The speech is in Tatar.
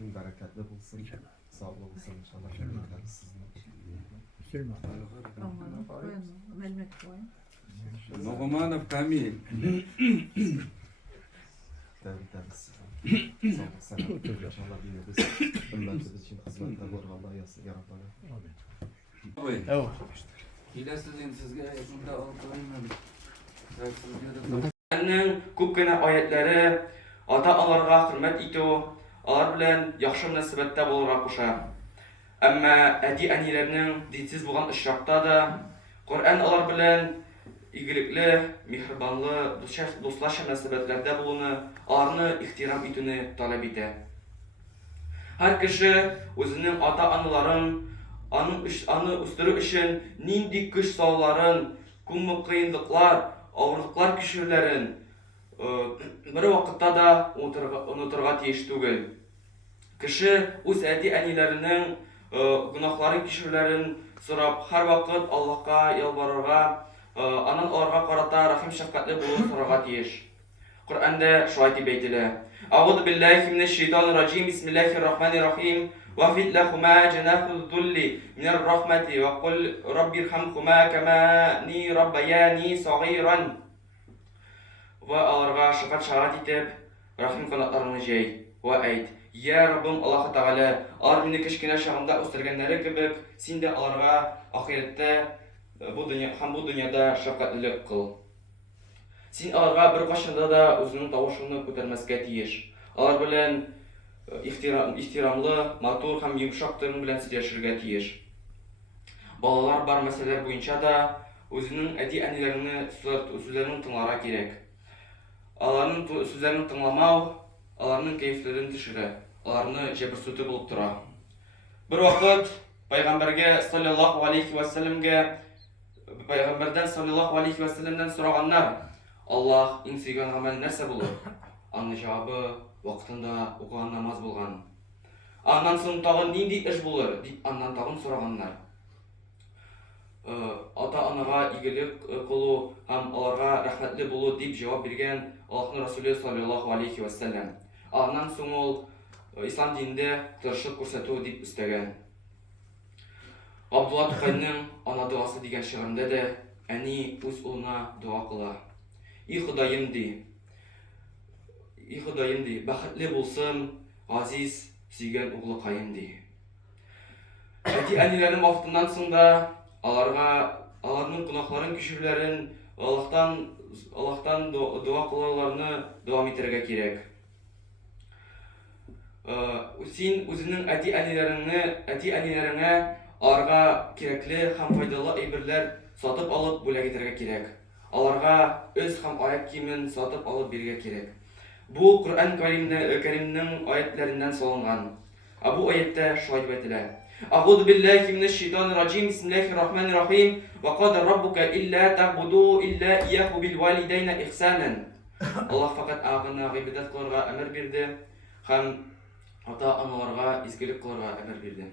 bereketli bulsun. Sağlıklı olsun inşallah. Nogomanow Kamil. Tebrikler size. Sağlık selamet. İnşallah yine biz ümmetimiz için hizmette olur. Allah yarabbana. Evet. Hiləsiz sizə yaşında alqayım. Qur'anның күп кенә аятлары ата-аналарга хөрмәт итү, алар белән яхшы мөнәсәбәттә булырга куша. Әмма әти-әниләрнең динсез булган очракта да Qur'an алар белән игелекле, мехрибанлы, дуслаша мөнәсәбәтләрдә булуны, аларны ихтирам итүне таләп итә. Һәр кеше үзенең ата-аналарын аны үстерү өчен нинди көч салуларын, күпме кыенлыклар, авырлыклар кичерүләрен бер вакытта да онытырга тиеш түгел. Кеше үз әти-әниләренең гөнаһларын кичерүләрен сорап, һәр вакыт Аллаһка ялварырга, аннан аларга карата рәхим шәфкатьле булып сорарга тиеш. Qur'anda şöyle diye beytiler. Euzu billahi mineşşeytanirracim. Bismillahirrahmanirrahim. Wafid lahuma cenahul zulli minir rahmeti ve kul rabbirhamhuma kama ni rabbayani sagiran. Ve alarga şefaat edip rahim kanatlarını jey ve ayt. Ya Rabbim Allah Teala, alar meni kichkina şağımda o'stirganlari kebek, sen de alarga ahiretde bu dünyada şefkatlilik kıl. Sen alarga bir qachanda da özünün tavuşunu ko'tarmasga tiyish. Alar bilan ihtiramlı, matur ham yumshoq til bilan сөйләшергә tiyish. Balalar бар мәсьәләләр буенча да özünün әти-әниләренең сүзләрен тыңларга кирәк. Аларның сүзләрен тыңламау, аларның кәефләрен төшерә, аларны җәберсүтү булып тора. Bir вакыт Пәйгамбәргә саллаллаһу алейхи ва саллямга Пәйгамбәрдән саллаллаһу алейхи ва саллямдан сораганнар: Аллаһ иң сөйгән гамәл нәрсә булыр? Аның җавабы вакытында укыган намаз булган. Аннан соң тагын нинди эш булыр дип аннан тагын сораганнар. Ата-анага игелек кылу һәм аларга рәхмәтле булу дип җавап биргән Аллаһның Расулы саллаллаһу алейхи ва саллям. Аннан соң ул ислам динендә тырышлык күрсәтү дип өстәгән. Абдулла Тукайның ана дуасы дигән шигырендә дә әни үз улына дуа кыла. И Ходаем ди, бәхетле булсын газиз сөйгән углы Каим ди. Әти-әниләрнең вакытыннан соң да аларның гөнаһларын кичерүләрен, Аллаһтан дуа кылуларны дәвам итәргә кирәк. Син үзенең әти-әниләреңә аларга кирәкле һәм файдалы әйберләр сатып алып бүләк итәргә кирәк. Аларга өз һәм аяк киемен сатып алып бирергә кирәк. Бу Qur'an Кәримнең аятларыннан салынган. Бу аятта шулай дип әйтелә: Euzu billahi mineşşeytanirracim. Bismillahirrahmanirrahim. Ve qada rabbuka illa ta'budu illa iyyahu bil validayni ihsanan. Allah fakat ağına gıybet kılırga emir birdi, hem ata-analarga izgilik kılırga emir birdi.